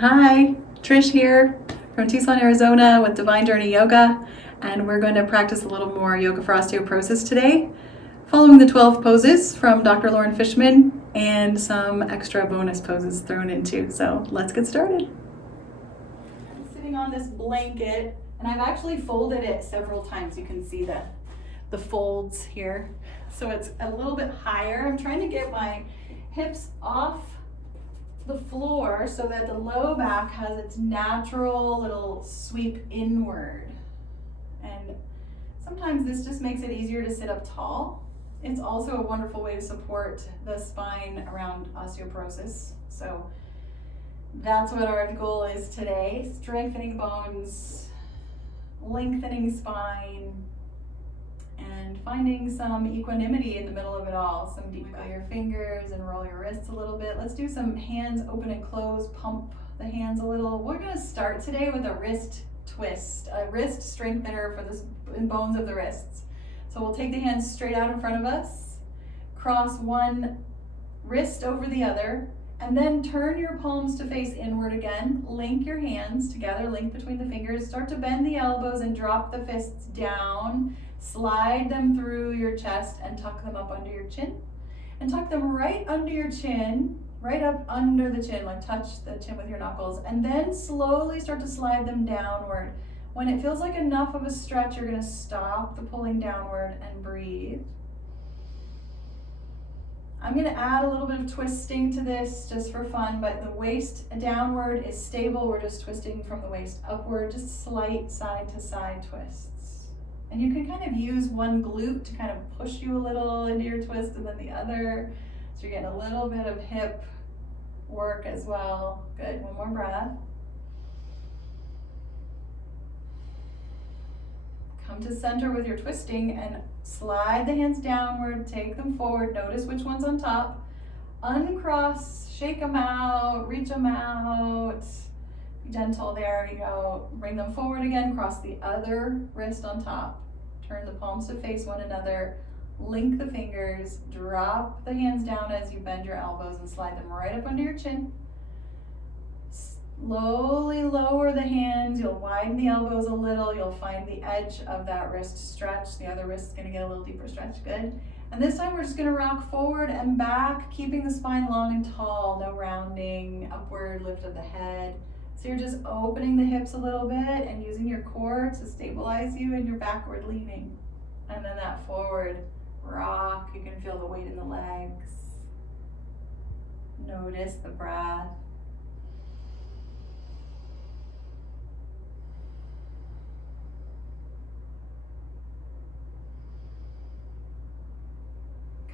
Hi, Trish here from Tucson, Arizona with Divine Journey Yoga, and we're going to practice a little more yoga for osteoporosis today, following the 12 poses from Dr. Lauren Fishman and some extra bonus poses thrown in too. So let's get started. I'm sitting on this blanket, and I've actually folded it several times. You can see the folds here. So it's a little bit higher. I'm trying to get my hips off the floor so that the low back has its natural little sweep inward. And sometimes this just makes it easier to sit up tall. It's also a wonderful way to support the spine around osteoporosis. So that's what our goal is today: strengthening bones, lengthening spine, and finding some equanimity in the middle of it all. Some deep wiggle your fingers and roll your wrists a little bit. Let's do some hands open and close, pump the hands a little. We're gonna start today with a wrist twist, a wrist strengthener for the bones of the wrists. So we'll take the hands straight out in front of us, cross one wrist over the other, and then turn your palms to face inward again. Link your hands together, link between the fingers. Start to bend the elbows and drop the fists down. Slide them through your chest and tuck them up under your chin. And tuck them right under your chin, right up under the chin, like touch the chin with your knuckles. And then slowly start to slide them downward. When it feels like enough of a stretch, you're gonna stop the pulling downward and breathe. I'm gonna add a little bit of twisting to this just for fun, but the waist downward is stable. We're just twisting from the waist upward, just slight side to side twists. And you can kind of use one glute to kind of push you a little into your twist, and then the other. So you're getting a little bit of hip work as well. Good, one more breath. Come to center with your twisting and slide the hands downward, take them forward. Notice which one's on top. Uncross, shake them out, reach them out. Be gentle, there you go. Bring them forward again, cross the other wrist on top. Turn the palms to face one another. Link the fingers, drop the hands down as you bend your elbows and slide them right up under your chin. Slowly lower the hands. You'll widen the elbows a little. You'll find the edge of that wrist stretch. The other wrist is going to get a little deeper stretch. Good. And this time we're just going to rock forward and back, keeping the spine long and tall. No rounding, upward lift of the head. So you're just opening the hips a little bit and using your core to stabilize you in your backward leaning. And then that forward rock, you can feel the weight in the legs. Notice the breath.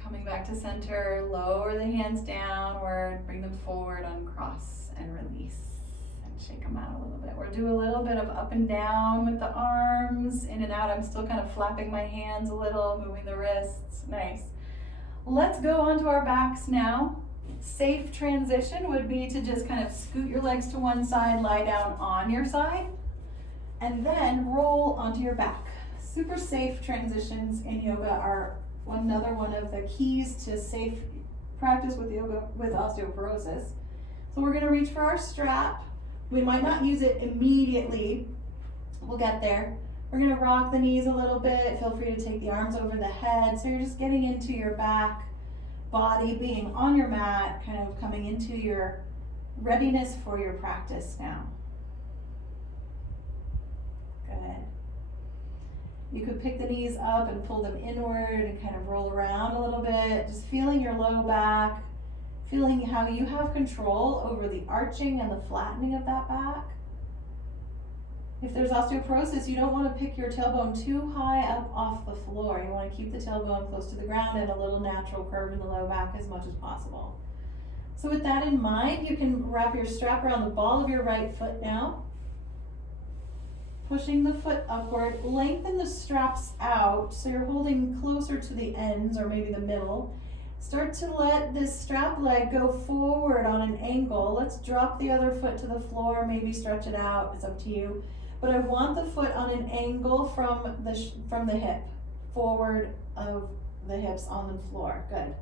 Coming back to center, lower the hands downward, bring them forward, uncross and release. Shake them out a little bit. We'll do a little bit of up and down with the arms, in and out. I'm still kind of flapping my hands a little, moving the wrists. Nice. Let's go on to our backs now. Safe transition would be to just kind of scoot your legs to one side, lie down on your side, and then roll onto your back. Super safe transitions in yoga are another one of the keys to safe practice with yoga with osteoporosis. So we're going to reach for our strap. We might not use it immediately. We'll get there. We're gonna rock the knees a little bit. Feel free to take the arms over the head. So you're just getting into your back body, being on your mat, kind of coming into your readiness for your practice now. Good. You could pick the knees up and pull them inward and kind of roll around a little bit. Just feeling your low back. Feeling how you have control over the arching and the flattening of that back. If there's osteoporosis, you don't want to pick your tailbone too high up off the floor. You want to keep the tailbone close to the ground and a little natural curve in the low back as much as possible. So with that in mind, you can wrap your strap around the ball of your right foot now. Pushing the foot upward, lengthen the straps out so you're holding closer to the ends or maybe the middle. Start to let this strap leg go forward on an angle. Let's drop the other foot to the floor, maybe stretch it out, it's up to you. But I want the foot on an angle from the hip, forward of the hips on the floor. Good.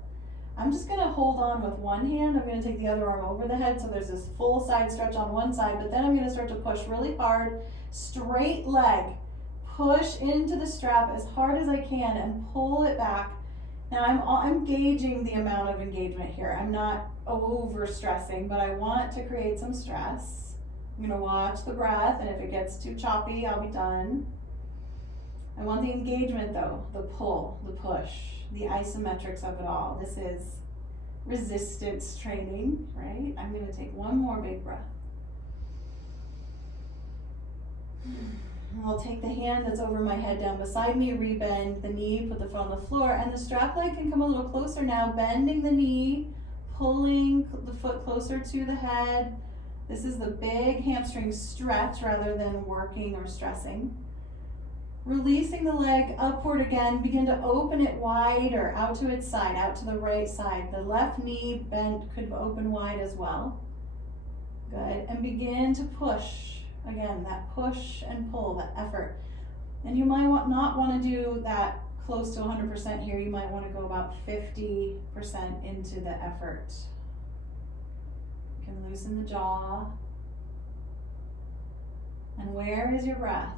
I'm just gonna hold on with one hand. I'm gonna take the other arm over the head so there's this full side stretch on one side, but then I'm gonna start to push really hard, straight leg. Push into the strap as hard as I can and pull it back. Now I'm gauging the amount of engagement here. I'm not over stressing, but I want to create some stress. I'm gonna watch the breath, and if it gets too choppy, I'll be done. I want the engagement though, the pull, the push, the isometrics of it all. This is resistance training, right? I'm gonna take one more big breath. I'll take the hand that's over my head down beside me, rebend the knee, put the foot on the floor, and the strap leg can come a little closer now, bending the knee, pulling the foot closer to the head. This is the big hamstring stretch rather than working or stressing. Releasing the leg upward again, begin to open it wider out to its side, out to the right side. The left knee bent could open wide as well. Good, and begin to push. Again, that push and pull, that effort. And you might not want to do that close to 100% here. You might want to go about 50% into the effort. You can loosen the jaw. And where is your breath?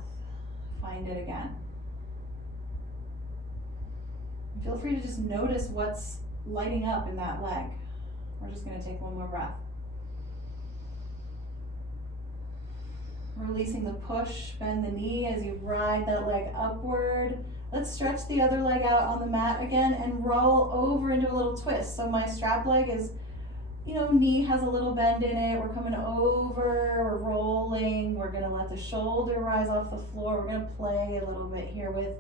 Find it again. And feel free to just notice what's lighting up in that leg. We're just going to take one more breath. Releasing the push, bend the knee as you ride that leg upward. Let's stretch the other leg out on the mat again and roll over into a little twist. So my strap leg is, knee has a little bend in it. We're coming over, we're rolling. We're gonna let the shoulder rise off the floor. We're gonna play a little bit here with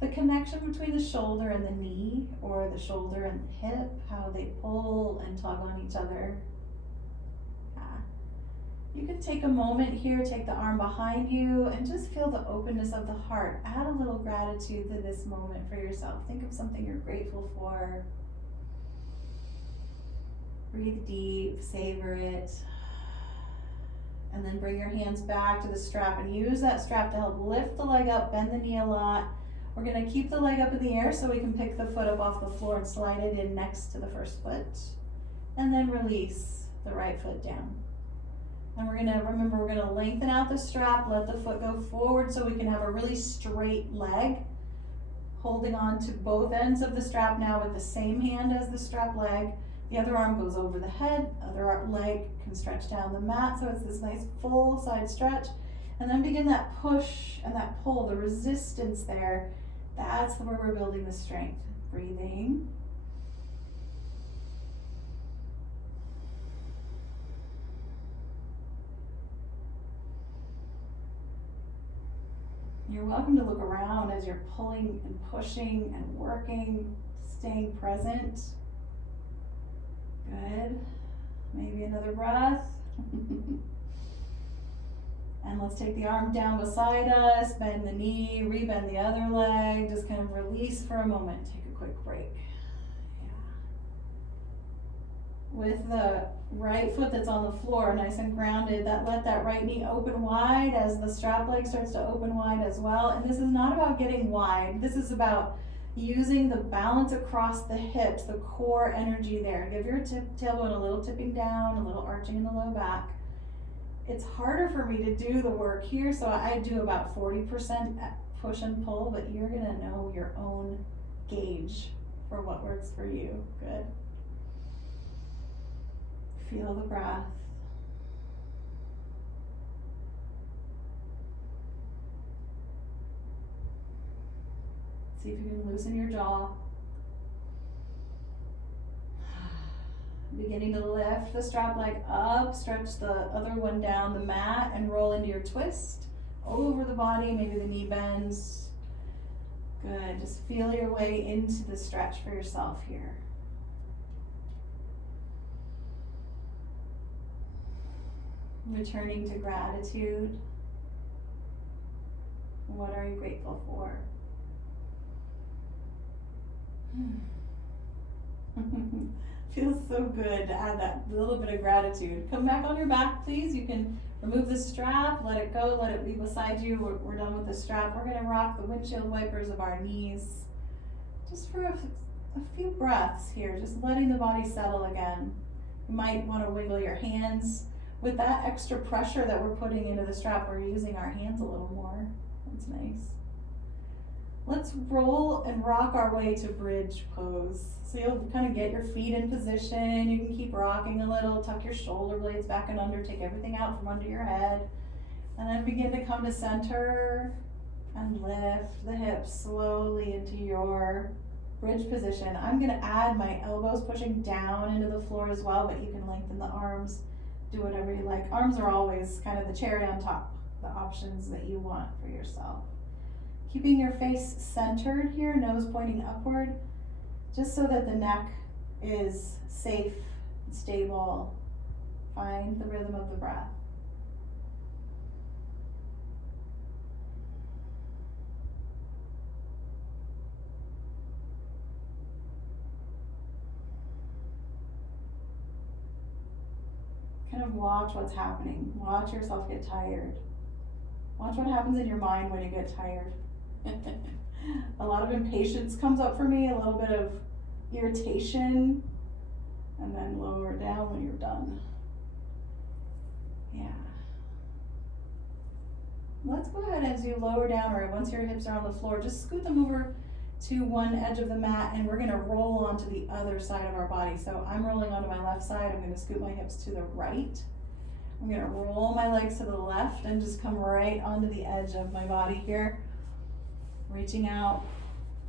the connection between the shoulder and the knee, or the shoulder and the hip, how they pull and tug on each other. You can take a moment here, take the arm behind you, and just feel the openness of the heart. Add a little gratitude to this moment for yourself. Think of something you're grateful for. Breathe deep, savor it. And then bring your hands back to the strap and use that strap to help lift the leg up, bend the knee a lot. We're gonna keep the leg up in the air so we can pick the foot up off the floor and slide it in next to the first foot. And then release the right foot down. And we're gonna lengthen out the strap, let the foot go forward so we can have a really straight leg. Holding on to both ends of the strap now with the same hand as the strap leg. The other arm goes over the head, other leg can stretch down the mat, so it's this nice full side stretch. And then begin that push and that pull, the resistance there. That's where we're building the strength. Breathing. You're welcome to look around as you're pulling and pushing and working, staying present. Good. Maybe another breath. And let's take the arm down beside us, bend the knee, rebend the other leg, just kind of release for a moment. Take a quick break. With the right foot that's on the floor, nice and grounded, let that right knee open wide as the strap leg starts to open wide as well. And this is not about getting wide. This is about using the balance across the hips, the core energy there. Give your tailbone a little tipping down, a little arching in the low back. It's harder for me to do the work here, so I do about 40% push and pull, but you're gonna know your own gauge for what works for you. Good. Feel the breath. See if you can loosen your jaw. Beginning to lift the strap leg up, stretch the other one down the mat and roll into your twist. Over the body, maybe the knee bends. Good, just feel your way into the stretch for yourself here. Returning to gratitude. What are you grateful for? Feels so good to add that little bit of gratitude. Come back on your back, please. You can remove the strap, let it go, let it be beside you. We're done with the strap. We're gonna rock the windshield wipers of our knees just for a few breaths here, just letting the body settle again. You might want to wiggle your hands. With that extra pressure that we're putting into the strap, we're using our hands a little more. That's nice. Let's roll and rock our way to bridge pose. So you'll kind of get your feet in position. You can keep rocking a little, tuck your shoulder blades back and under, take everything out from under your head. And then begin to come to center and lift the hips slowly into your bridge position. I'm gonna add my elbows pushing down into the floor as well, but you can lengthen the arms, do whatever you like. Arms are always kind of the cherry on top, the options that you want for yourself. Keeping your face centered here, nose pointing upward, just so that the neck is safe and stable. Find the rhythm of the breath. Kind of watch what's happening. Watch yourself get tired. Watch what happens in your mind when you get tired. A lot of impatience comes up for me, a little bit of irritation, and then lower down when you're done. Yeah. Let's go ahead as you lower down, or once your hips are on the floor, just scoot them over to one edge of the mat, and we're gonna roll onto the other side of our body. So I'm rolling onto my left side, I'm gonna scoot my hips to the right. I'm gonna roll my legs to the left and just come right onto the edge of my body here. Reaching out,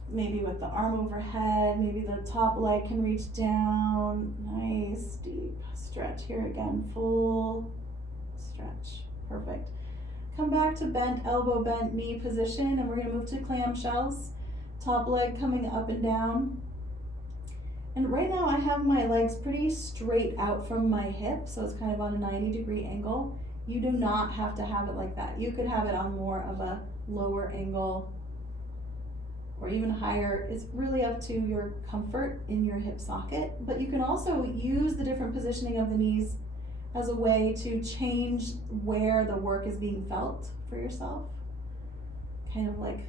maybe with the arm overhead, maybe the top leg can reach down. Nice, deep stretch here again, full stretch, perfect. Come back to bent elbow, bent knee position, and we're gonna move to clamshells. Top leg coming up and down. And right now I have my legs pretty straight out from my hip, so it's kind of on a 90-degree angle. You do not have to have it like that. You could have it on more of a lower angle or even higher. It's really up to your comfort in your hip socket, but you can also use the different positioning of the knees as a way to change where the work is being felt for yourself. Kind of like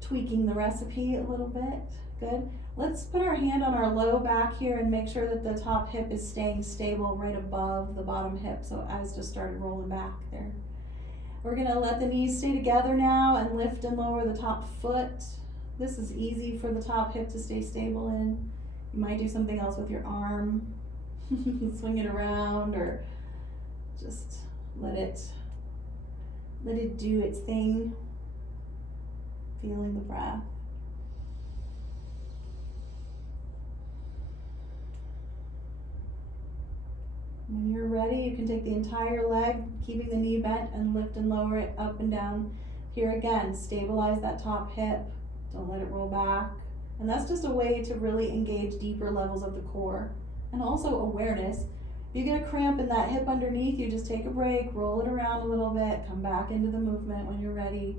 tweaking the recipe a little bit. Good. Let's put our hand on our low back here and make sure that the top hip is staying stable right above the bottom hip. So eyes just started rolling back there. We're gonna let the knees stay together now and lift and lower the top foot. This is easy for the top hip to stay stable in. You might do something else with your arm, swing it around, or just let it do its thing. Feeling the breath. When you're ready, you can take the entire leg, keeping the knee bent, and lift and lower it up and down. Here again, stabilize that top hip. Don't let it roll back. And that's just a way to really engage deeper levels of the core. And also awareness. If you get a cramp in that hip underneath, you just take a break, roll it around a little bit, come back into the movement when you're ready.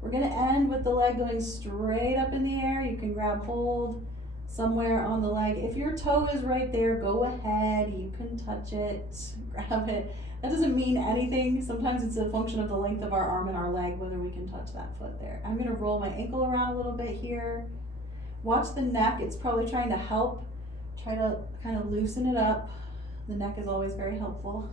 We're gonna end with the leg going straight up in the air. You can grab hold somewhere on the leg. If your toe is right there, go ahead, you can touch it, grab it. That doesn't mean anything. Sometimes it's a function of the length of our arm and our leg, whether we can touch that foot there. I'm gonna roll my ankle around a little bit here. Watch the neck, it's probably trying to help. Try to kind of loosen it up. The neck is always very helpful.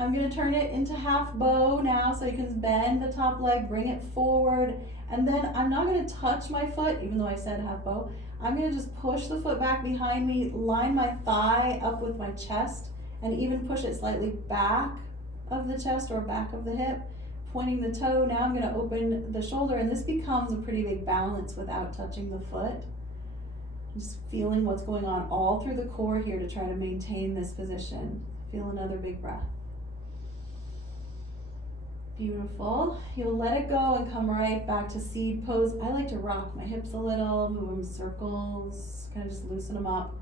I'm gonna turn it into half bow now, so you can bend the top leg, bring it forward, and then I'm not gonna touch my foot, even though I said half bow. I'm gonna just push the foot back behind me, line my thigh up with my chest, and even push it slightly back of the chest or back of the hip, pointing the toe. Now I'm gonna open the shoulder, and this becomes a pretty big balance without touching the foot. Just feeling what's going on all through the core here to try to maintain this position. Feel another big breath. Beautiful. You'll let it go and come right back to seed pose. I like to rock my hips a little, move them in circles, kind of just loosen them up.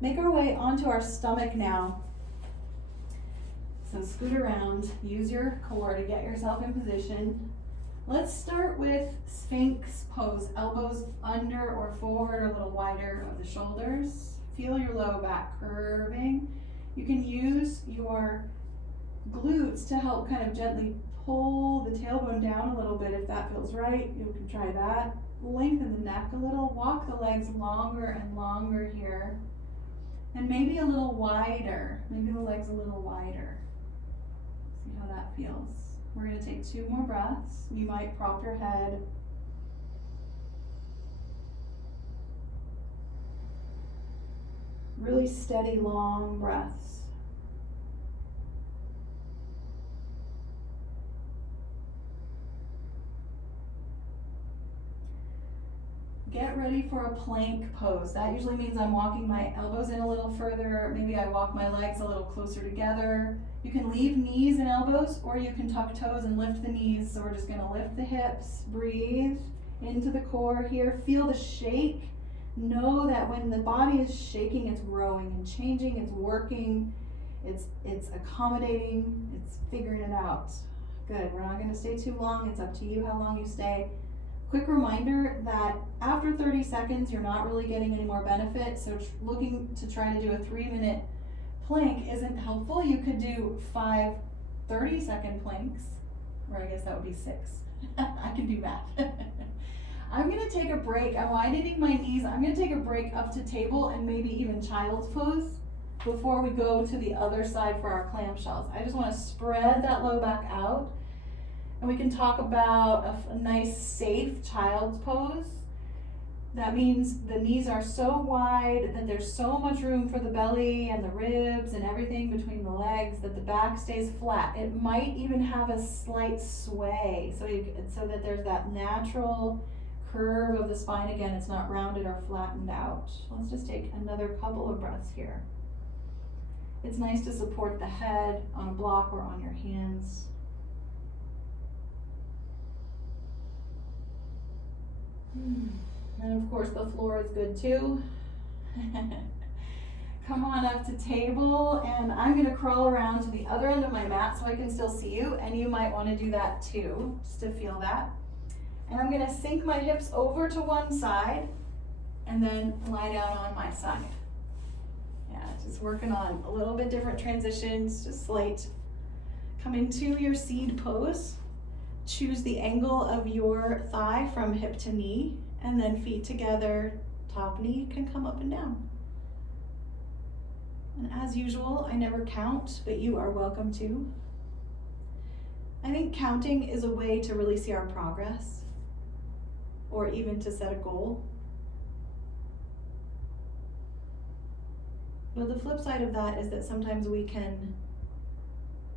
Make our way onto our stomach now. So scoot around, use your core to get yourself in position. Let's start with Sphinx pose. Elbows under or forward or a little wider of the shoulders. Feel your low back curving. You can use your glutes to help kind of gently pull the tailbone down a little bit if that feels right. You can try that. lengthen the neck a little, walk the legs longer and longer here, and maybe a little wider, maybe the legs a little wider. See how that feels. We're going to take 2 more breaths. You might prop your head. Really steady, long breaths. Get ready for a plank pose. That usually means I'm walking my elbows in a little further. Maybe I walk my legs a little closer together. You can leave knees and elbows, or you can tuck toes and lift the knees. So we're just gonna lift the hips, breathe into the core here. Feel the shake. Know that when the body is shaking, it's growing and changing, it's working, it's accommodating, it's figuring it out. Good, we're not gonna stay too long. It's up to you how long you stay. Quick reminder that after 30 seconds, you're not really getting any more benefit. So looking to try to do a 3-minute plank isn't helpful. You could do 5 30-second planks, or I guess that would be 6. I can do math. I'm gonna take a break. I'm widening my knees. I'm gonna take a break up to table and maybe even child's pose before we go to the other side for our clamshells. I just wanna spread that low back out. And we can talk about a nice, safe child's pose. That means the knees are so wide that there's so much room for the belly and the ribs and everything between the legs that the back stays flat. It might even have a slight sway so that there's that natural curve of the spine. Again, it's not rounded or flattened out. Let's just take another couple of breaths here. It's nice to support the head on a block or on your hands. And of course the floor is good too. Come on up to table, and I'm gonna crawl around to the other end of my mat so I can still see you, and you might wanna do that too, just to feel that. And I'm gonna sink my hips over to one side and then lie down on my side. Yeah, just working on a little bit different transitions, just slight. Come into your seed pose. Choose the angle of your thigh from hip to knee, and then feet together, top knee can come up and down. And as usual, I never count, but you are welcome to. I think counting is a way to really see our progress, or even to set a goal. But the flip side of that is that sometimes we can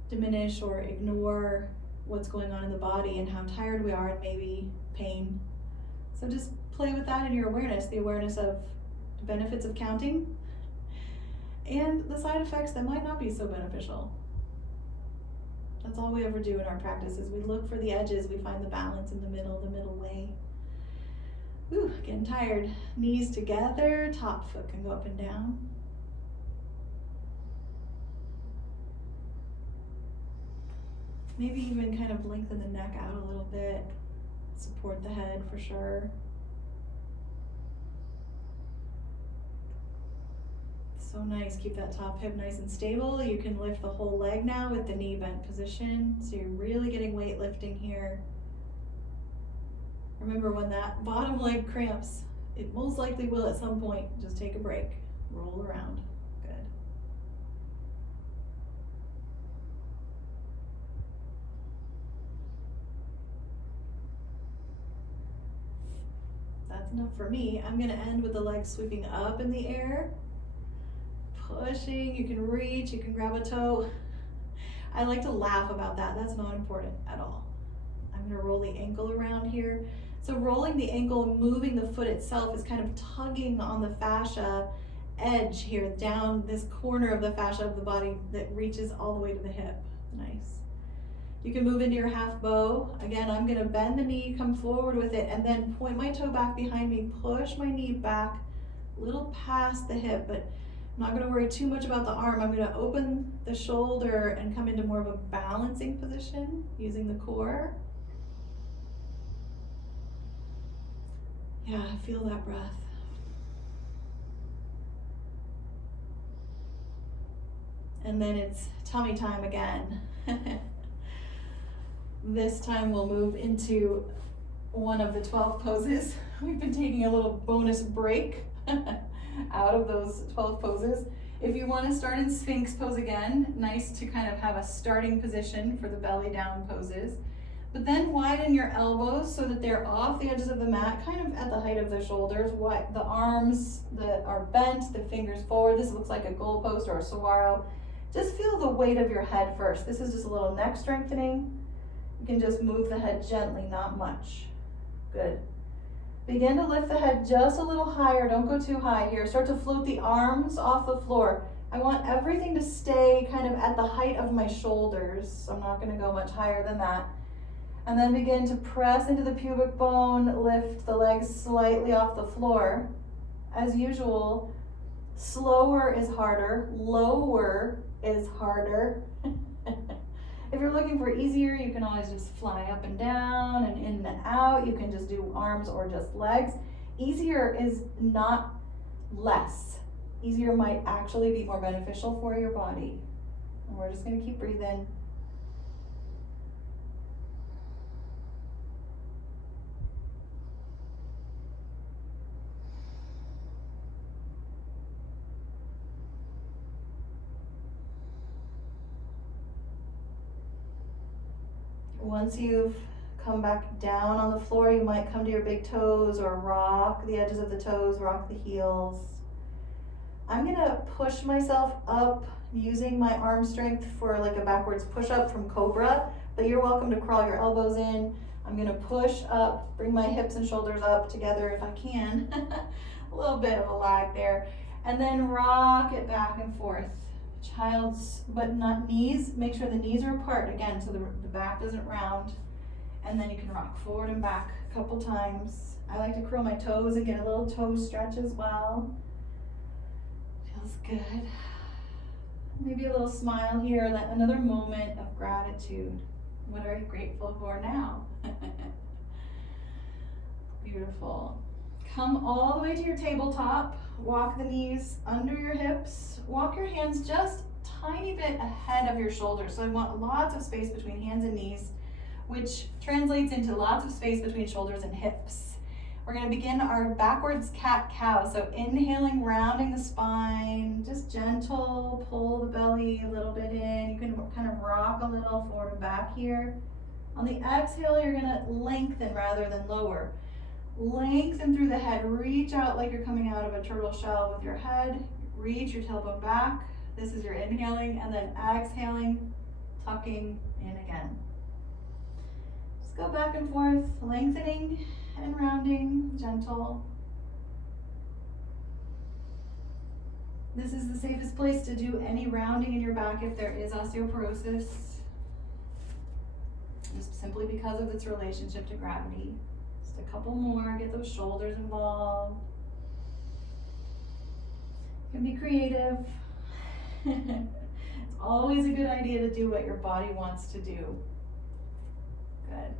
diminish or ignore what's going on in the body and how tired we are and maybe pain. So just play with that in your awareness, the awareness of the benefits of counting and the side effects that might not be so beneficial. That's all we ever do in our practice is we look for the edges, we find the balance in the middle way. Ooh, getting tired. Knees together, top foot can go up and down. Maybe even kind of lengthen the neck out a little bit, support the head for sure. So nice, keep that top hip nice and stable. You can lift the whole leg now with the knee bent position, so you're really getting weight lifting here. Remember, when that bottom leg cramps, it most likely will at some point. Just take a break, roll around. Good. That's enough for me. I'm gonna end with the legs sweeping up in the air. Pushing, you can reach, you can grab a toe. I like to laugh about that. That's not important at all. I'm gonna roll the ankle around here. So rolling the ankle and moving the foot itself is kind of tugging on the fascia edge here, down this corner of the fascia of the body that reaches all the way to the hip. Nice. You can move into your half bow. Again, I'm gonna bend the knee, come forward with it, and then point my toe back behind me, push my knee back a little past the hip, but I'm not gonna worry too much about the arm. I'm gonna open the shoulder and come into more of a balancing position using the core. Yeah, feel that breath. And then it's tummy time again. This time we'll move into one of the 12 poses. We've been taking a little bonus break out of those 12 poses. If you want to start in Sphinx pose again, nice to kind of have a starting position for the belly down poses. But then widen your elbows so that they're off the edges of the mat, kind of at the height of the shoulders. The arms that are bent, the fingers forward. This looks like a goalpost or a saguaro. Just feel the weight of your head first. This is just a little neck strengthening. You can just move the head gently, not much. Good. Begin to lift the head just a little higher. Don't go too high here. Start to float the arms off the floor. I want everything to stay kind of at the height of my shoulders. I'm not going to go much higher than that. And then begin to press into the pubic bone, lift the legs slightly off the floor. As usual, slower is harder, lower is harder. If you're looking for easier, you can always just fly up and down and in and out. You can just do arms or just legs. Easier is not less. Easier might actually be more beneficial for your body. And we're just going to keep breathing. Once you've come back down on the floor, you might come to your big toes or rock the edges of the toes, rock the heels. I'm gonna push myself up using my arm strength for like a backwards push-up from Cobra, but you're welcome to crawl your elbows in. I'm gonna push up, bring my hips and shoulders up together if I can. A little bit of a lag there. And then rock it back and forth. Child's, but not knees. Make sure the knees are apart again so the back doesn't round. And then you can rock forward and back a couple times. I like to curl my toes and get a little toe stretch as well. Feels good. Maybe a little smile here, another moment of gratitude. What are you grateful for now? Beautiful. Come all the way to your tabletop. Walk the knees under your hips. Walk your hands just a tiny bit ahead of your shoulders. So I want lots of space between hands and knees, which translates into lots of space between shoulders and hips. We're going to begin our backwards cat-cow. So inhaling, rounding the spine, just gentle, pull the belly a little bit in. You can kind of rock a little forward and back here. On the exhale, you're going to lengthen rather than lower. Lengthen through the head, reach out like you're coming out of a turtle shell with your head, reach your tailbone back. This is your inhaling, and then exhaling, tucking in again. Just go back and forth, lengthening and rounding, gentle. This is the safest place to do any rounding in your back if there is osteoporosis, just simply because of its relationship to gravity. Just a couple more, get those shoulders involved. You can be creative. It's always a good idea to do what your body wants to do. Good.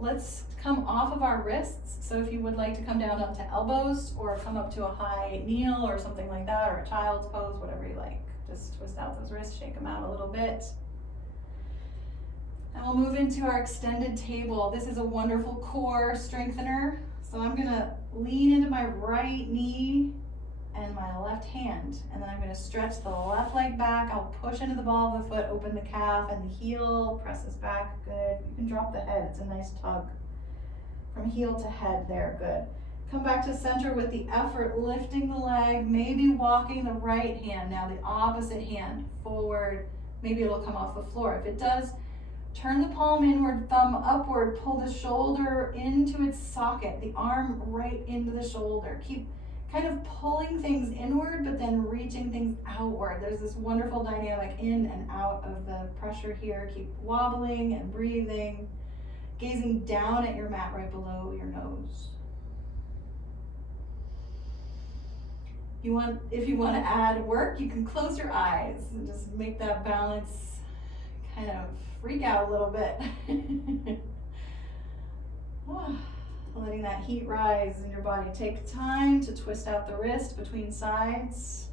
Let's come off of our wrists. So if you would like to come down onto elbows or come up to a high kneel or something like that, or a child's pose, whatever you like. Just twist out those wrists, shake them out a little bit. And we'll move into our extended table. This is a wonderful core strengthener. So I'm gonna lean into my right knee and my left hand. And then I'm gonna stretch the left leg back. I'll push into the ball of the foot, open the calf, and the heel presses back, good. You can drop the head, it's a nice tug. From heel to head there, good. Come back to center with the effort, lifting the leg, maybe walking the right hand, now the opposite hand forward. Maybe it'll come off the floor. If it does, turn the palm inward, thumb upward, pull the shoulder into its socket, the arm right into the shoulder. Keep kind of pulling things inward, but then reaching things outward. There's this wonderful dynamic in and out of the pressure here. Keep wobbling and breathing, gazing down at your mat right below your nose. If you want to add work, you can close your eyes and just make that balance kind of freak out a little bit. Letting that heat rise in your body. Take time to twist out the wrist between sides,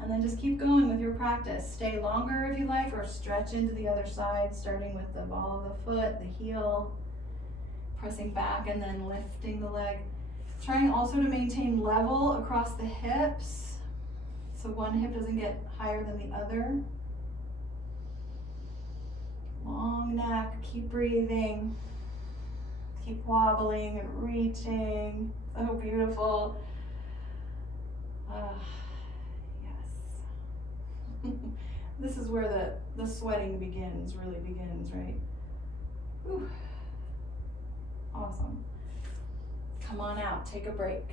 and then just keep going with your practice. Stay longer if you like, or stretch into the other side, starting with the ball of the foot, the heel. Pressing back and then lifting the leg. Trying also to maintain level across the hips, so one hip doesn't get higher than the other. Long neck, keep breathing. Keep wobbling and reaching. So beautiful. Yes. This is where the sweating really begins, right? Whew. Awesome. Come on out, take a break.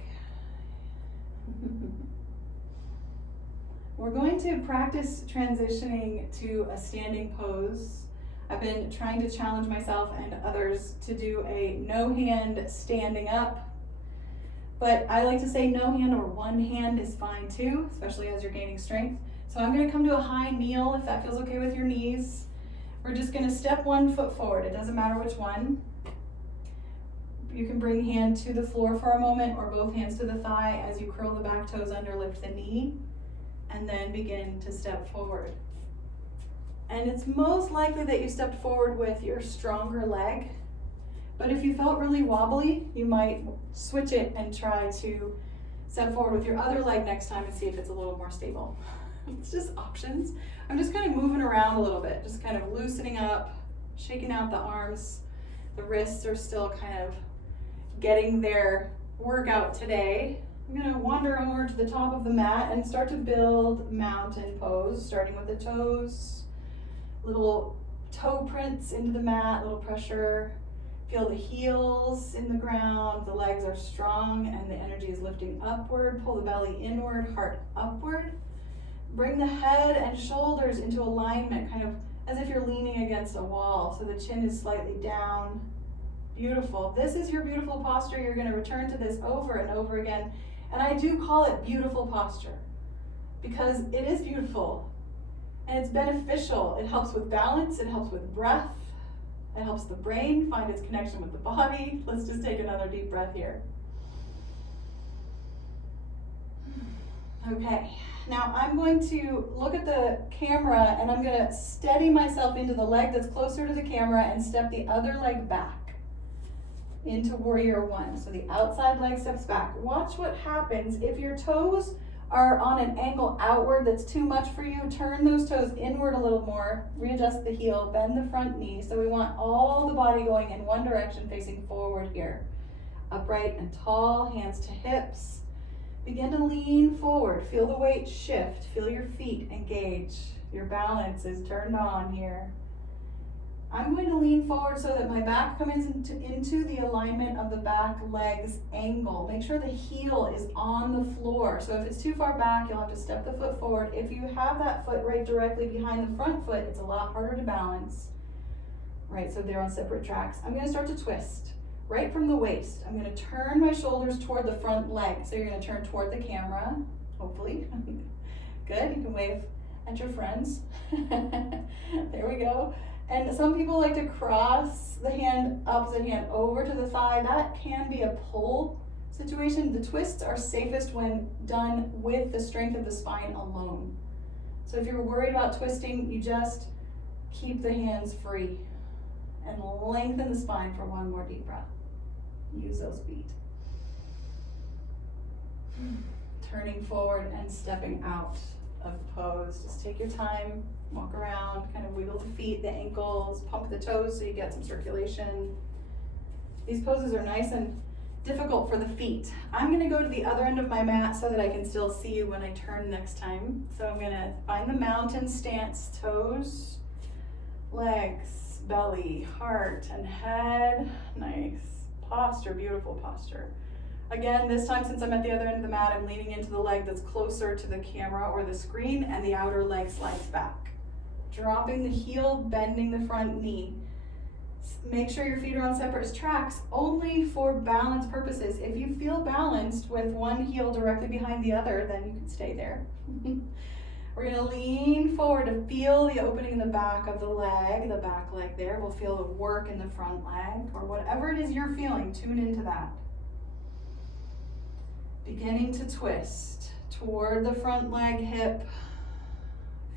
We're going to practice transitioning to a standing pose. I've been trying to challenge myself and others to do a no hand standing up, but I like to say no hand or one hand is fine too, especially as you're gaining strength. So I'm going to come to a high kneel if that feels okay with your knees. We're just going to step one foot forward. It doesn't matter which one. You can bring hand to the floor for a moment or both hands to the thigh as you curl the back toes under, lift the knee, and then begin to step forward. And it's most likely that you stepped forward with your stronger leg, but if you felt really wobbly, you might switch it and try to step forward with your other leg next time and see if it's a little more stable. It's just options. I'm just kind of moving around a little bit, just kind of loosening up, shaking out the arms. The wrists are still kind of getting their workout today. I'm going to wander over to the top of the mat and start to build mountain pose, starting with the toes. Little toe prints into the mat, little pressure. Feel the heels in the ground, the legs are strong and the energy is lifting upward. Pull the belly inward, heart upward. Bring the head and shoulders into alignment, kind of as if you're leaning against a wall, so the chin is slightly down. Beautiful. This is your beautiful posture. You're going to return to this over and over again. And I do call it beautiful posture because it is beautiful. And it's beneficial. It helps with balance, it helps with breath, it helps the brain find its connection with the body. Let's just take another deep breath here. Okay, now I'm going to look at the camera and I'm going to steady myself into the leg that's closer to the camera and step the other leg back into warrior one. So the outside leg steps back. Watch what happens if your toes are on an angle outward that's too much for you. Turn those toes inward a little more, readjust the heel, bend the front knee. So we want all the body going in one direction, facing forward here. Upright and tall, hands to hips. Begin to lean forward, feel the weight shift, feel your feet engage. Your balance is turned on here. I'm going to lean forward so that my back comes into the alignment of the back leg's angle. Make sure the heel is on the floor. So if it's too far back, you'll have to step the foot forward. If you have that foot right directly behind the front foot, it's a lot harder to balance. Right, so they're on separate tracks. I'm going to start to twist right from the waist. I'm going to turn my shoulders toward the front leg. So you're going to turn toward the camera, hopefully. Good, you can wave at your friends. There we go. And some people like to cross the hand, opposite hand over to the thigh. That can be a pull situation. The twists are safest when done with the strength of the spine alone. So if you're worried about twisting, you just keep the hands free and lengthen the spine for one more deep breath. Use those feet. Turning forward and stepping out of pose. Just take your time, walk around, kind of wiggle the feet, the ankles, pump the toes so you get some circulation. These poses are nice and difficult for the feet. I'm going to go to the other end of my mat so that I can still see you when I turn next time. So I'm going to find the mountain stance, toes, legs, belly, heart, and head. Nice. Posture, beautiful posture. Again, this time since I'm at the other end of the mat, I'm leaning into the leg that's closer to the camera or the screen, and the outer leg slides back. Dropping the heel, bending the front knee. Make sure your feet are on separate tracks, only for balance purposes. If you feel balanced with one heel directly behind the other, then you can stay there. We're going to lean forward to feel the opening in the back of the leg, the back leg there. We'll feel the work in the front leg, or whatever it is you're feeling, tune into that. Beginning to twist toward the front leg hip.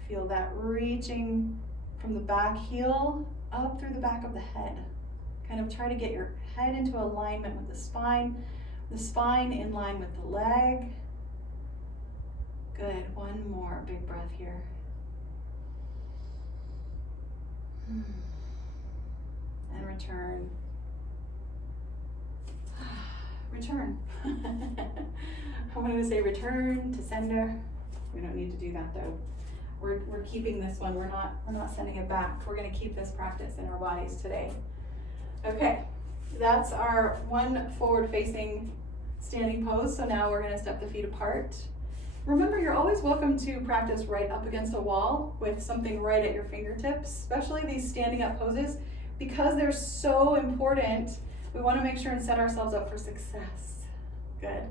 Feel that reaching from the back heel up through the back of the head. Kind of try to get your head into alignment with the spine in line with the leg. Good, one more big breath here. And return. Return. I wanted to say return to sender. We don't need to do that though. We're keeping this one. We're not sending it back. We're going to keep this practice in our bodies today. Okay, that's our one forward-facing standing pose. So now we're going to step the feet apart. Remember, you're always welcome to practice right up against a wall with something right at your fingertips, especially these standing up poses, because they're so important. We want to make sure and set ourselves up for success. Good.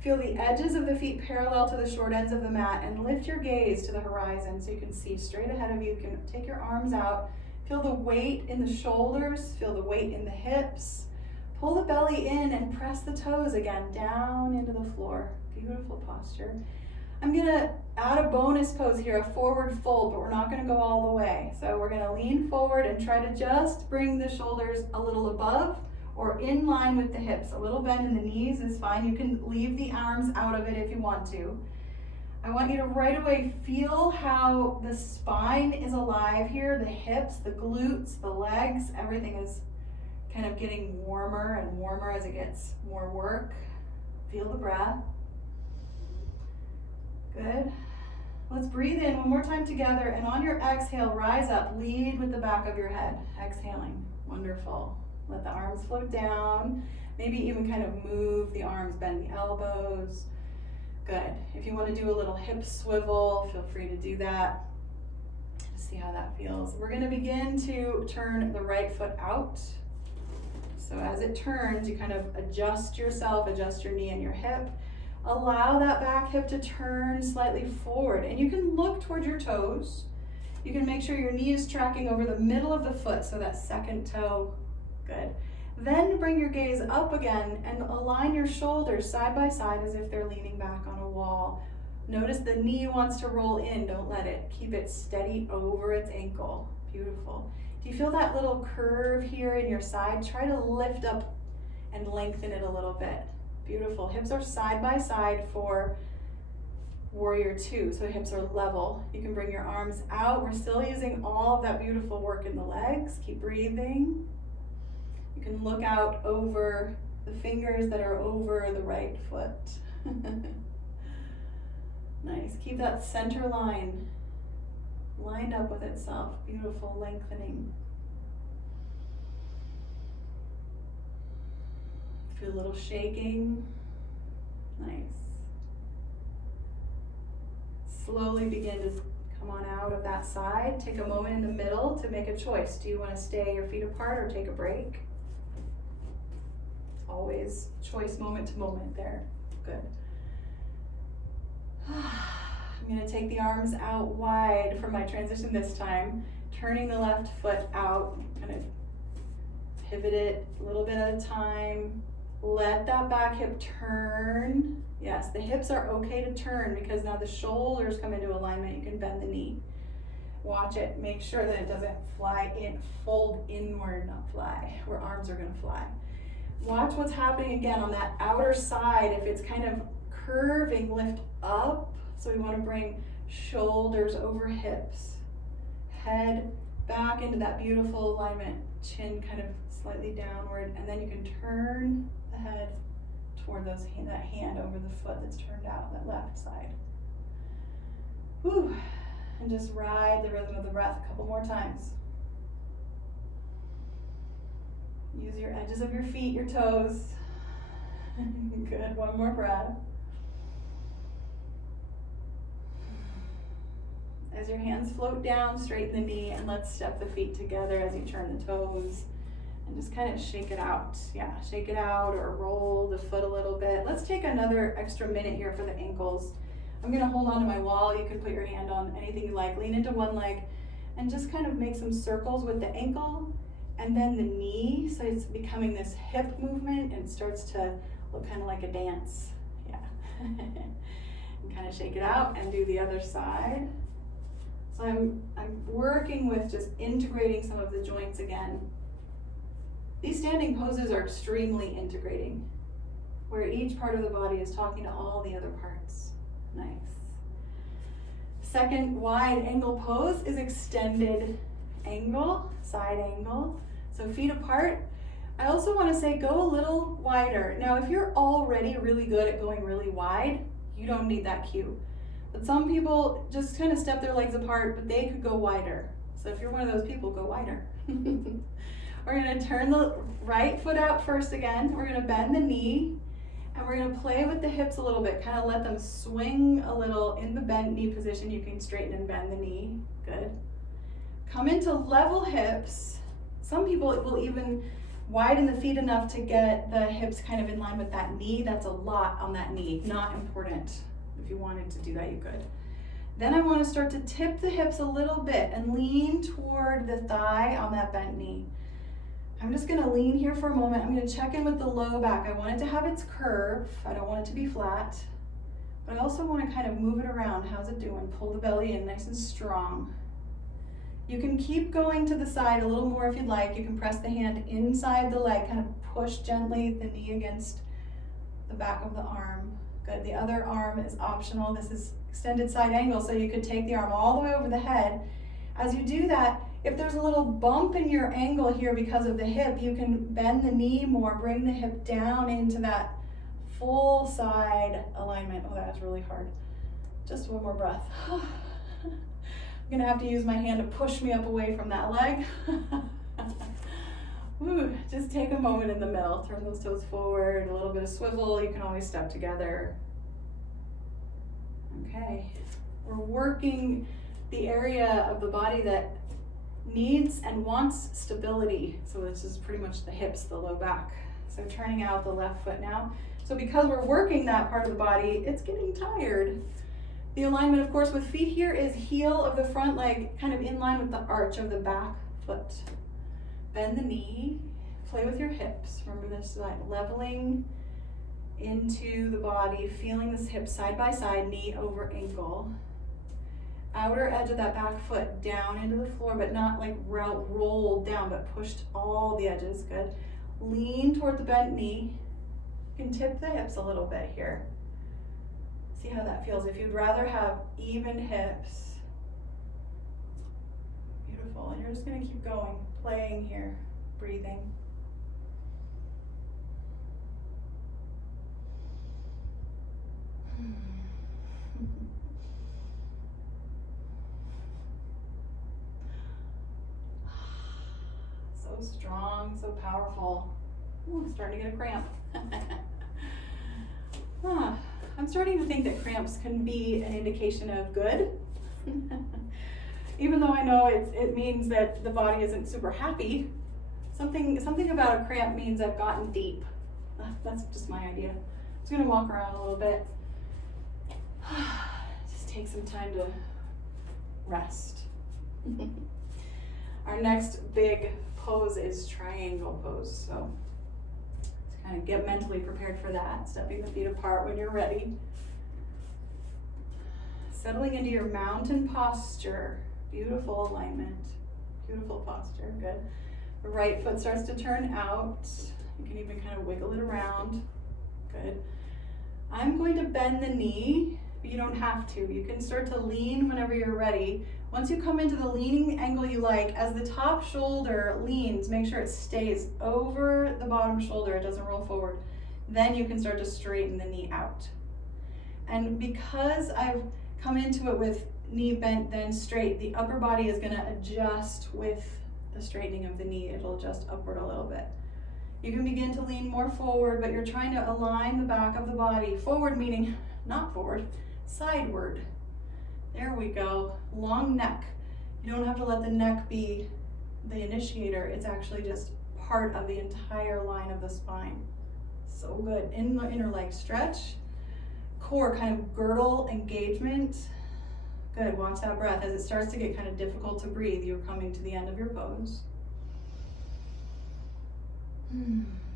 Feel the edges of the feet parallel to the short ends of the mat and lift your gaze to the horizon so you can see straight ahead of you. You can take your arms out. Feel the weight in the shoulders. Feel the weight in the hips. Pull the belly in and press the toes again down into the floor. Beautiful posture. I'm going to add a bonus pose here, a forward fold, but we're not going to go all the way. So we're going to lean forward and try to just bring the shoulders a little above or in line with the hips. A little bend in the knees is fine. You can leave the arms out of it if you want to. I want you to right away feel how the spine is alive here, the hips, the glutes, the legs, everything is kind of getting warmer and warmer as it gets more work. Feel the breath. Good. Let's breathe in one more time together, and on your exhale, rise up, lead with the back of your head. Exhaling. Wonderful. Let the arms float down. Maybe even kind of move the arms, bend the elbows. Good. If you want to do a little hip swivel, feel free to do that. Just see how that feels. We're going to begin to turn the right foot out. So as it turns, you kind of adjust yourself, adjust your knee and your hip. Allow that back hip to turn slightly forward, and you can look toward your toes. You can make sure your knee is tracking over the middle of the foot, so that second toe. Good. Then bring your gaze up again and align your shoulders side by side as if they're leaning back on a wall. Notice the knee wants to roll in, don't let it. Keep it steady over its ankle. Beautiful. Do you feel that little curve here in your side? Try to lift up and lengthen it a little bit. Beautiful. Hips are side by side for warrior two, so hips are level. You can bring your arms out. We're still using all of that beautiful work in the legs. Keep breathing. You can look out over the fingers that are over the right foot. Nice. Keep that center line lined up with itself. Beautiful lengthening. Feel a little shaking. Nice. Slowly begin to come on out of that side. Take a moment in the middle to make a choice. Do you want to stay your feet apart or take a break? It's always choice moment to moment there. Good. I'm going to take the arms out wide for my transition this time. Turning the left foot out. Kind of pivot it a little bit at a time. Let that back hip turn. Yes, the hips are okay to turn because now the shoulders come into alignment. You can bend the knee. Watch it. Make sure that it doesn't fly in, fold inward, not fly, where arms are going to fly. Watch what's happening again on that outer side. If it's kind of curving, lift up. So we want to bring shoulders over hips. Head back into that beautiful alignment. Chin kind of slightly downward, and then you can turn the head toward that hand over the foot that's turned out, that left side. Whew. And just ride the rhythm of the breath a couple more times. Use your edges of your feet, your toes. Good, one more breath. As your hands float down, straighten the knee, and let's step the feet together as you turn the toes. And just kind of shake it out. Yeah, shake it out or roll the foot a little bit. Let's take another extra minute here for the ankles. I'm going to hold on to my wall. You could put your hand on anything you like. Lean into one leg and just kind of make some circles with the ankle and then the knee. So it's becoming this hip movement and it starts to look kind of like a dance. Yeah. And kind of shake it out and do the other side. So I'm working with just integrating some of the joints again. These standing poses are extremely integrating, where each part of the body is talking to all the other parts. Nice. Second wide angle pose is extended angle, side angle. So feet apart. I also want to say go a little wider. Now, if you're already really good at going really wide, you don't need that cue. But some people just kind of step their legs apart, but they could go wider. So if you're one of those people, go wider. We're going to turn the right foot out first again. We're going to bend the knee, and we're going to play with the hips a little bit, kind of let them swing a little in the bent knee position. You can straighten and bend the knee. Good. Come into level hips. Some people will even widen the feet enough to get the hips kind of in line with that knee. That's a lot on that knee, not important. If you wanted to do that, you could. Then I want to start to tip the hips a little bit and lean toward the thigh on that bent knee. I'm just going to lean here for a moment. I'm going to check in with the low back. I want it to have its curve. I don't want it to be flat. But I also want to kind of move it around. How's it doing? Pull the belly in nice and strong. You can keep going to the side a little more if you'd like. You can press the hand inside the leg, kind of push gently the knee against the back of the arm. Good. The other arm is optional. This is extended side angle, so you could take the arm all the way over the head. As you do that, if there's a little bump in your angle here because of the hip, you can bend the knee more, bring the hip down into that full side alignment. Oh, that was really hard. Just one more breath. I'm gonna have to use my hand to push me up away from that leg. Ooh, just take a moment in the middle. Turn those toes forward, a little bit of swivel. You can always step together. Okay, we're working the area of the body that needs and wants stability. So this is pretty much the hips, the low back. So turning out the left foot now. So because we're working that part of the body, it's getting tired. The alignment, of course, with feet here is heel of the front leg, kind of in line with the arch of the back foot. Bend the knee, play with your hips. Remember this, like leveling into the body, feeling this hip side by side, knee over ankle. Outer edge of that back foot down into the floor, but not like rolled down, but pushed all the edges. Good. Lean toward the bent knee. You can tip the hips a little bit here. See how that feels. If you'd rather have even hips. Beautiful. And you're just going to keep going, playing here, breathing. So strong, so powerful. Ooh, starting to get a cramp. I'm starting to think that cramps can be an indication of good. Even though I know it means that the body isn't super happy. Something about a cramp means I've gotten deep. That's just my idea. I'm just gonna walk around a little bit. Just take some time to rest. Our next big pose is triangle pose. So kind of get mentally prepared for that. Stepping the feet apart when you're ready. Settling into your mountain posture. Beautiful alignment. Beautiful posture. Good. The right foot starts to turn out. You can even kind of wiggle it around. Good. I'm going to bend the knee, but you don't have to. You can start to lean whenever you're ready. Once you come into the leaning angle you like, as the top shoulder leans, make sure it stays over the bottom shoulder, it doesn't roll forward. Then you can start to straighten the knee out. And because I've come into it with knee bent then straight, the upper body is gonna adjust with the straightening of the knee. It'll adjust upward a little bit. You can begin to lean more forward, but you're trying to align the back of the body. Forward meaning not forward, sideward. There we go. Long neck. You don't have to let the neck be the initiator. It's actually just part of the entire line of the spine. So good. In the inner leg stretch. Core kind of girdle engagement. Good. Watch that breath. As it starts to get kind of difficult to breathe, you're coming to the end of your pose.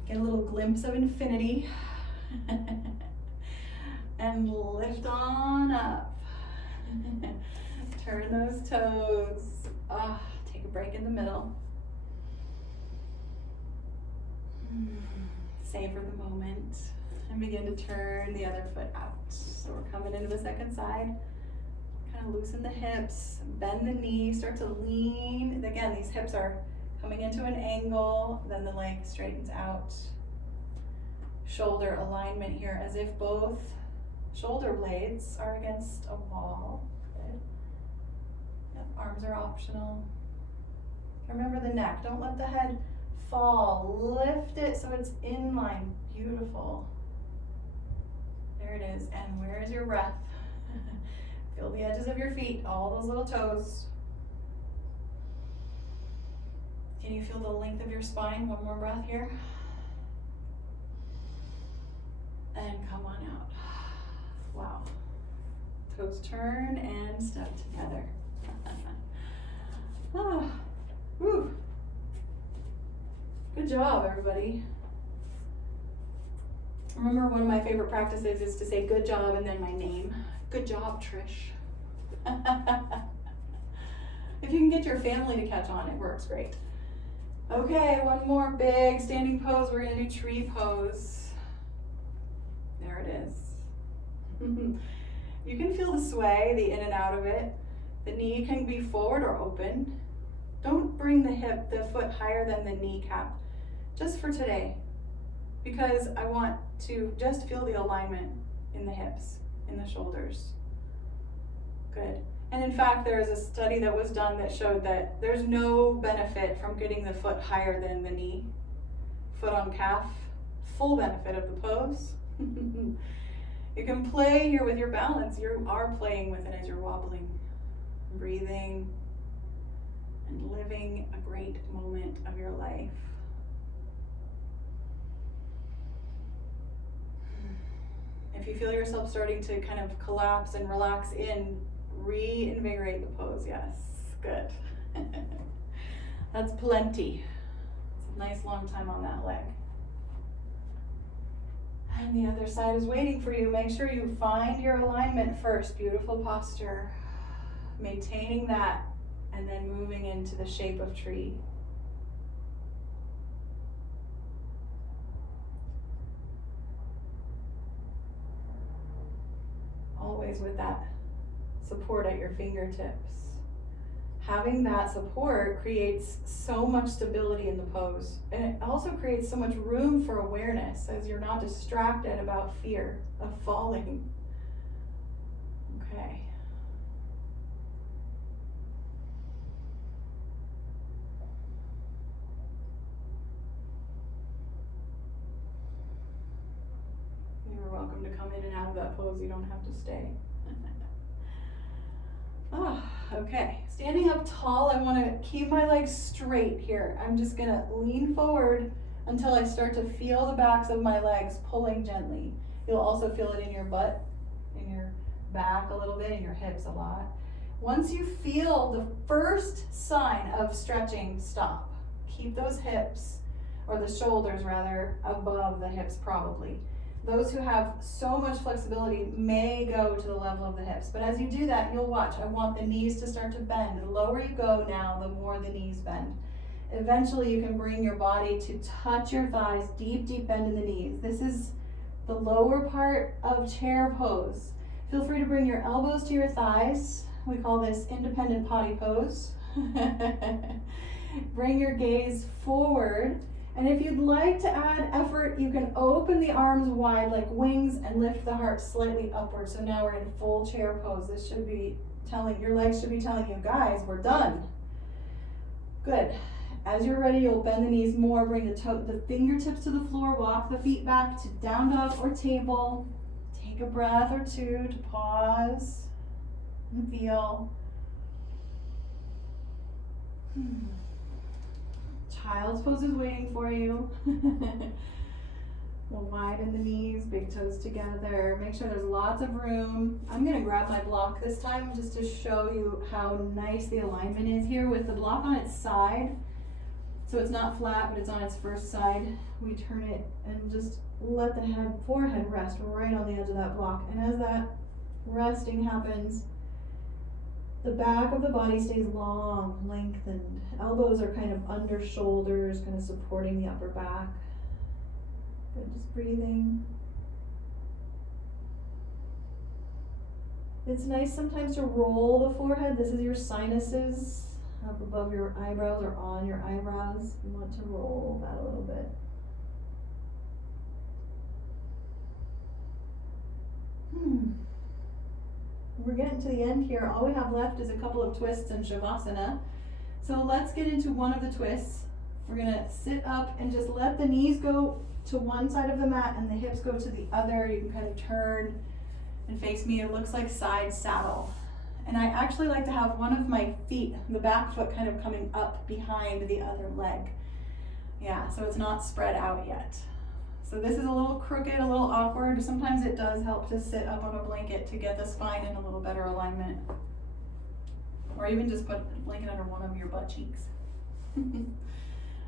Get a little glimpse of infinity. And lift on up. Turn those toes. Take a break in the middle. Savor the moment and begin to turn the other foot out. So we're coming into the second side. Kind of loosen the hips, bend the knee, start to lean. Again, these hips are coming into an angle, then the leg straightens out. Shoulder alignment here as if both shoulder blades are against a wall. Good. Yep, arms are optional. Remember the neck, don't let the head fall. Lift it so it's in line. Beautiful. There it is. And where is your breath? Feel the edges of your feet, all those little toes. Can you feel the length of your spine? One more breath here. And come on out. Wow. Toes turn and step together. Oh, whew. Good job, everybody. Remember, one of my favorite practices is to say good job and then my name. Good job, Trish. If you can get your family to catch on, it works great. Okay, one more big standing pose. We're gonna do tree pose. There it is. You can feel the sway, the in and out of it. The knee can be forward or open. Don't bring the foot higher than the kneecap, just for today, because I want to just feel the alignment in the hips, in the shoulders. Good. And in fact, there is a study that was done that showed that there's no benefit from getting the foot higher than the knee. Foot on calf, full benefit of the pose. You can play here with your balance. You are playing with it as you're wobbling, breathing, and living a great moment of your life. If you feel yourself starting to kind of collapse and relax in, reinvigorate the pose. Yes, good. That's plenty. It's a nice long time on that leg. And the other side is waiting for you. Make sure you find your alignment first. Beautiful posture. Maintaining that and then moving into the shape of tree. Always with that support at your fingertips. Having that support creates so much stability in the pose, and it also creates so much room for awareness as you're not distracted about fear of falling. Okay. You're welcome to come in and out of that pose. You don't have to stay. Okay, standing up tall, I want to keep my legs straight here. I'm just going to lean forward until I start to feel the backs of my legs pulling gently. You'll also feel it in your butt, in your back a little bit, in your hips a lot. Once you feel the first sign of stretching, stop. Keep those hips, or the shoulders rather, above the hips probably. Those who have so much flexibility may go to the level of the hips, but as you do that, you'll watch. I want the knees to start to bend. The lower you go now, the more the knees bend. Eventually, you can bring your body to touch your thighs, deep, deep bend in the knees. This is the lower part of chair pose. Feel free to bring your elbows to your thighs. We call this independent potty pose. Bring your gaze forward. And if you'd like to add effort, you can open the arms wide like wings and lift the heart slightly upward. So now we're in full chair pose. This should be telling, your legs should be telling you, guys, we're done. Good. As you're ready, you'll bend the knees more, bring the fingertips to the floor, walk the feet back to down dog or table. Take a breath or two to pause and feel. Child's pose is waiting for you. We'll widen the knees, big toes together. Make sure there's lots of room. I'm gonna grab my block this time just to show you how nice the alignment is here with the block on its side. So it's not flat, but it's on its first side. We turn it and just let the forehead rest right on the edge of that block. And as that resting happens, the back of the body stays long, lengthened. Elbows are kind of under shoulders, kind of supporting the upper back. Good, just breathing. It's nice sometimes to roll the forehead. This is your sinuses up above your eyebrows or on your eyebrows. You want to roll that a little bit. We're getting to the end here. All we have left is a couple of twists and shavasana. So let's get into one of the twists. We're gonna sit up and just let the knees go to one side of the mat and the hips go to the other. You can kind of turn and face me. It looks like side saddle. And I actually like to have one of my feet, the back foot, kind of coming up behind the other leg. Yeah, so it's not spread out yet. So this is a little crooked, a little awkward. Sometimes it does help to sit up on a blanket to get the spine in a little better alignment. Or even just put a blanket under one of your butt cheeks.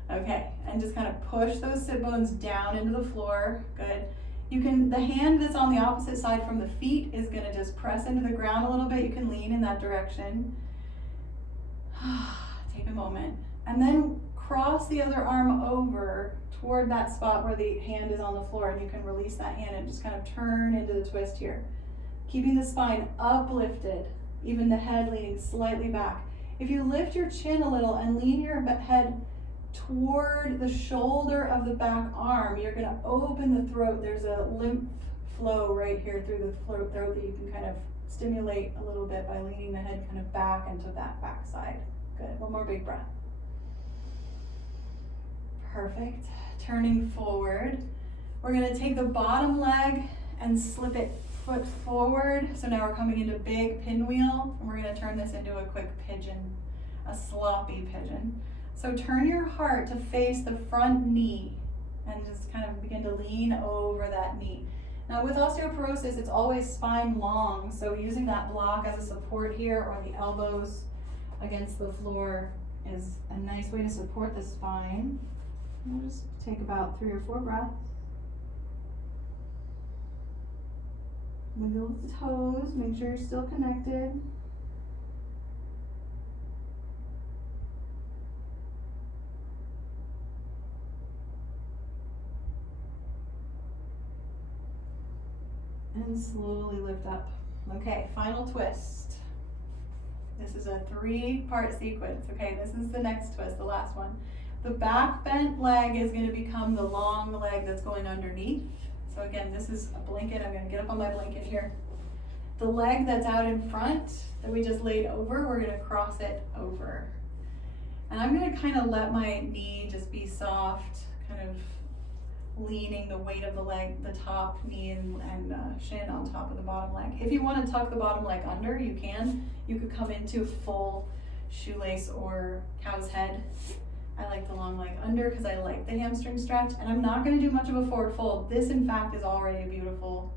Okay, and just kind of push those sit bones down into the floor. Good. You can, the hand that's on the opposite side from the feet is gonna just press into the ground a little bit. You can lean in that direction. Take a moment. And then cross the other arm over toward that spot where the hand is on the floor, and you can release that hand and just kind of turn into the twist here. Keeping the spine uplifted, even the head leaning slightly back. If you lift your chin a little and lean your head toward the shoulder of the back arm, you're going to open the throat. There's a lymph flow right here through the throat that you can kind of stimulate a little bit by leaning the head kind of back into that back side. Good. One more big breath. Perfect. Turning forward. We're going to take the bottom leg and slip it foot forward. So now we're coming into big pinwheel, and we're going to turn this into a quick pigeon, a sloppy pigeon. So turn your heart to face the front knee and just kind of begin to lean over that knee. Now with osteoporosis, it's always spine long, so using that block as a support here or the elbows against the floor is a nice way to support the spine. We'll just take about 3 or 4 breaths. Wiggle the toes, make sure you're still connected. And slowly lift up. Okay, final twist. This is a 3-part sequence. Okay, this is the next twist, the last one. The back bent leg is going to become the long leg that's going underneath. So again, this is a blanket. I'm going to get up on my blanket here. The leg that's out in front that we just laid over, we're going to cross it over. And I'm going to kind of let my knee just be soft, kind of leaning the weight of the leg, the top knee and shin on top of the bottom leg. If you want to tuck the bottom leg under, you can. You could come into full shoelace or cow's head. I like the long leg under because I like the hamstring stretch, and I'm not going to do much of a forward fold. This, in fact, is already a beautiful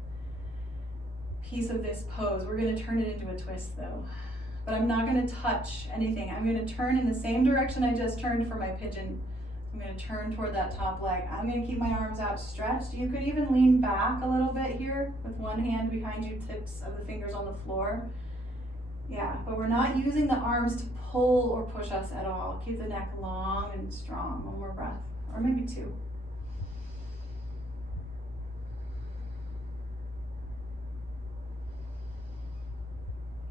piece of this pose. We're going to turn it into a twist, though. But I'm not going to touch anything. I'm going to turn in the same direction I just turned for my pigeon. I'm going to turn toward that top leg. I'm going to keep my arms outstretched. You could even lean back a little bit here with one hand behind you, tips of the fingers on the floor. Yeah, but we're not using the arms to pull or push us at all. Keep the neck long and strong. One more breath, or maybe 2.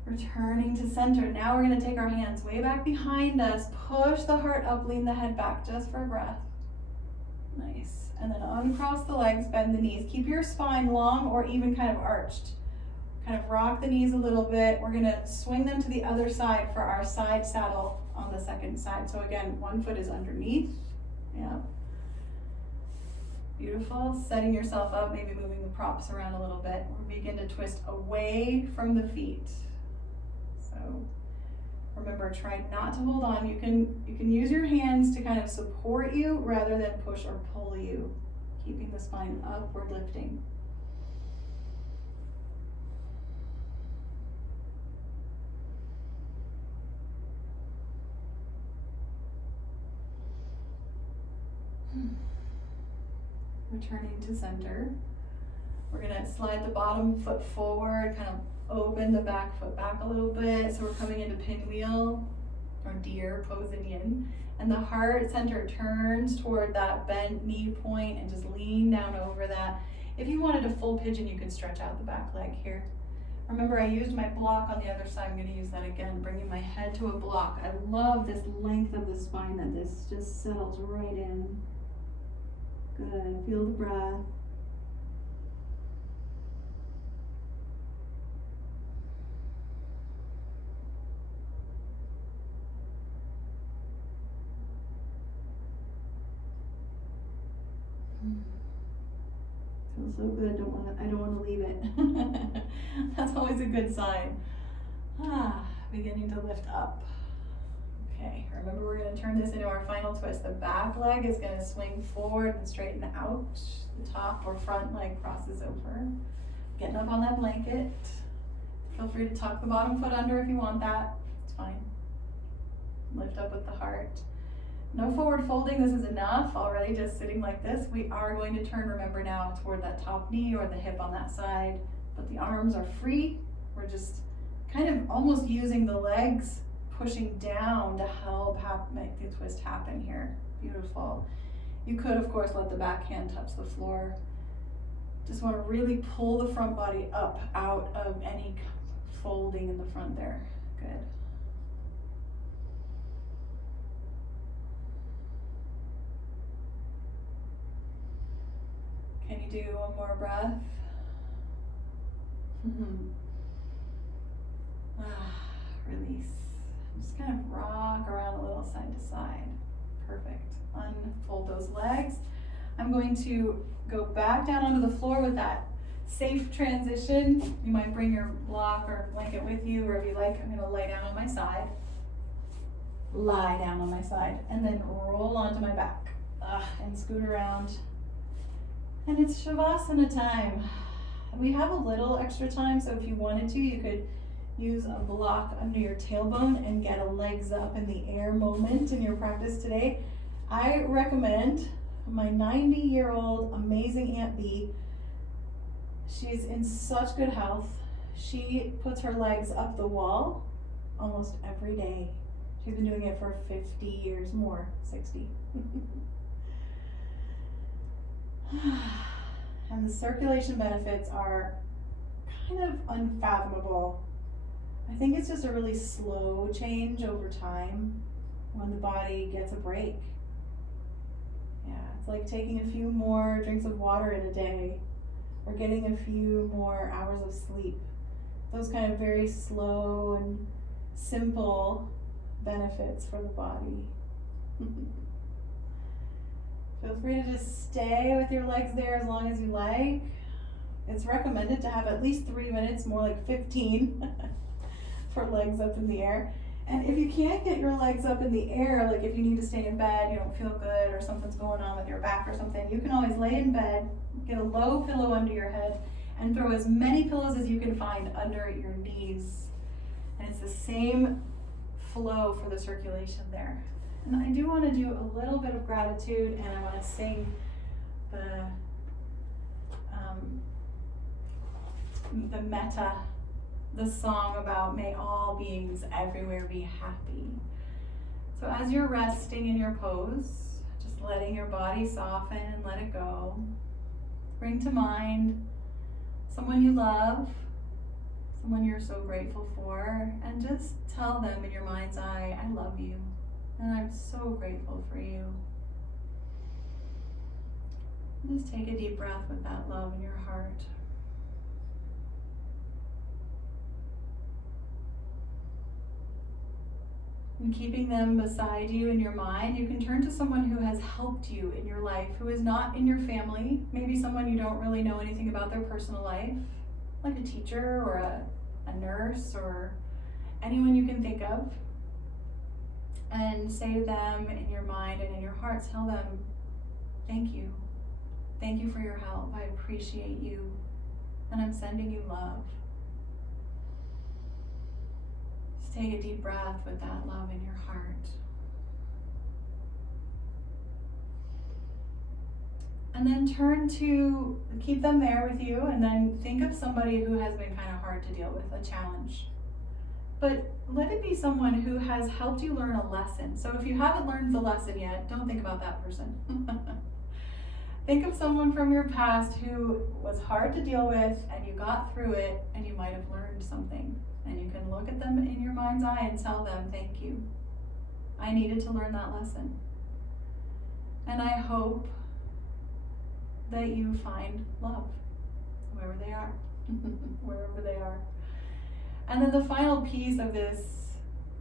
Returning to center. Now we're going to take our hands way back behind us, push the heart up, lean the head back just for a breath. Nice. And then uncross the legs, bend the knees. Keep your spine long or even kind of arched. Kind of rock the knees a little bit. We're going to swing them to the other side for our side saddle on the second side. So again, one foot is underneath. Yeah. Beautiful. Setting yourself up, maybe moving the props around a little bit. We'll begin to twist away from the feet. So remember, try not to hold on. You can use your hands to kind of support you rather than push or pull you, keeping the spine upward lifting. Returning to center. We're going to slide the bottom foot forward, kind of open the back foot back a little bit. So we're coming into pinwheel. or deer pose in yin. And the heart center turns toward that bent knee point and just lean down over that. If you wanted a full pigeon, you could stretch out the back leg here. Remember, I used my block on the other side. I'm going to use that again, bringing my head to a block. I love this length of the spine that this just settles right in. Good. Feel the breath. Feels so good. I don't want to leave it. That's always a good sign. Beginning to lift up. Okay, remember we're going to turn this into our final twist. The back leg is going to swing forward and straighten out. The top or front leg crosses over. Getting up on that blanket. Feel free to tuck the bottom foot under if you want that. It's fine. Lift up with the heart. No forward folding, this is enough. Already just sitting like this. We are going to turn, remember now, toward that top knee or the hip on that side. But the arms are free. We're just kind of almost using the legs, pushing down to help make the twist happen here. Beautiful. You could, of course, let the back hand touch the floor. Just want to really pull the front body up out of any folding in the front there. Good. Can you do one more breath? Release. Just kind of rock around a little side to side. Perfect. Unfold those legs. I'm going to go back down onto the floor with that safe transition. You might bring your block or blanket with you wherever you like. I'm going to lay down on my side. Lie down on my side. And then roll onto my back. And scoot around. And it's Shavasana time. We have a little extra time, so if you wanted to, you could use a block under your tailbone and get a legs up in the air moment in your practice today. I recommend my 90-year-old amazing Aunt B. She's in such good health. She puts her legs up the wall almost every day. She's been doing it for 50 years more, 60. And the circulation benefits are kind of unfathomable. I think it's just a really slow change over time when the body gets a break. Yeah, it's like taking a few more drinks of water in a day or getting a few more hours of sleep. Those kind of very slow and simple benefits for the body. Feel free to just stay with your legs there as long as you like. It's recommended to have at least 3 minutes, more like 15, for legs up in the air. And if you can't get your legs up in the air, like if you need to stay in bed, you don't feel good, or something's going on with your back or something, you can always lay in bed, get a low pillow under your head, and throw as many pillows as you can find under your knees. And it's the same flow for the circulation there. And I do want to do a little bit of gratitude, and I want to sing the metta, the song about may all beings everywhere be happy. So as you're resting in your pose, just letting your body soften and let it go, bring to mind someone you love, someone you're so grateful for, and just tell them in your mind's eye, I love you. And I'm so grateful for you. Just take a deep breath with that love in your heart. And keeping them beside you in your mind, you can turn to someone who has helped you in your life, who is not in your family, maybe someone you don't really know anything about their personal life, like a teacher or a nurse or anyone you can think of. And say to them in your mind and in your heart, tell them, thank you. Thank you for your help. I appreciate you. And I'm sending you love. Just take a deep breath with that love in your heart. And then turn to, keep them there with you, and then think of somebody who has been kind of hard to deal with, a challenge. but let it be someone who has helped you learn a lesson. So if you haven't learned the lesson yet, don't think about that person. Think of someone from your past who was hard to deal with and you got through it and you might have learned something. And you can look at them in your mind's eye and tell them, thank you. I needed to learn that lesson. And I hope that you find love, wherever they are, wherever they are. And then the final piece of this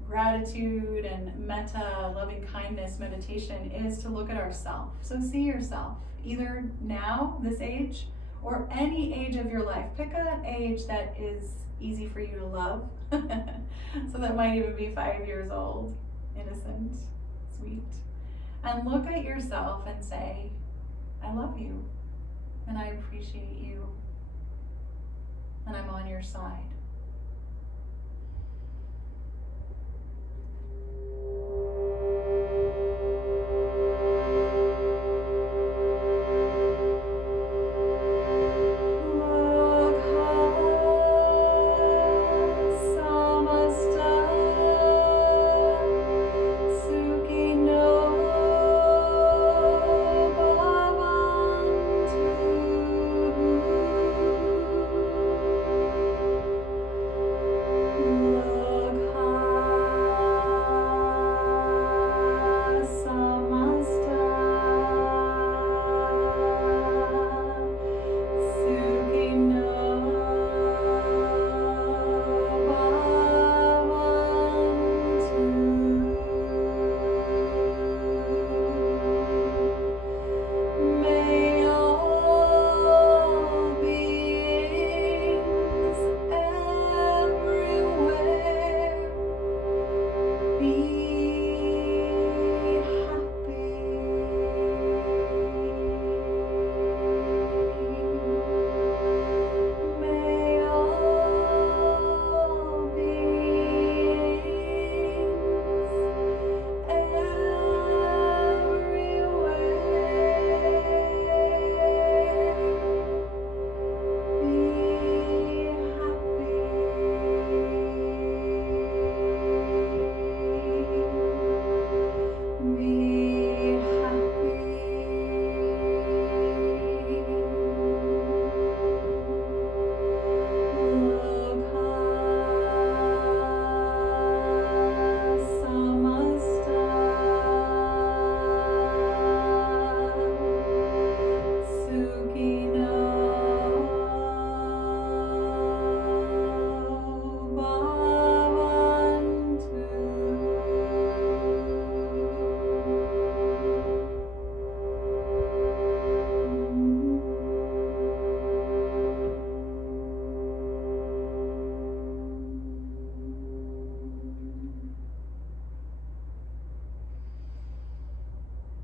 gratitude and metta, loving kindness meditation is to look at ourselves. So see yourself, either now, this age, or any age of your life. Pick an age that is easy for you to love. So that might even be 5 years old, innocent, sweet. And look at yourself and say, I love you, and I appreciate you, and I'm on your side.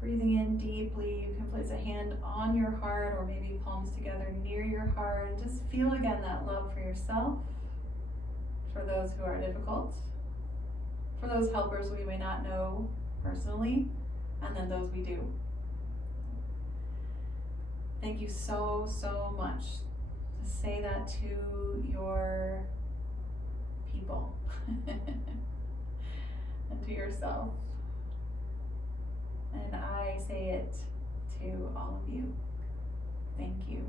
Breathing in deeply, you can place a hand on your heart or maybe palms together near your heart. Just feel again that love for yourself, for those who are difficult, for those helpers we may not know personally, and then those we do. Thank you so, so much. Just say that to your people and to yourself. And I say it to all of you. Thank you.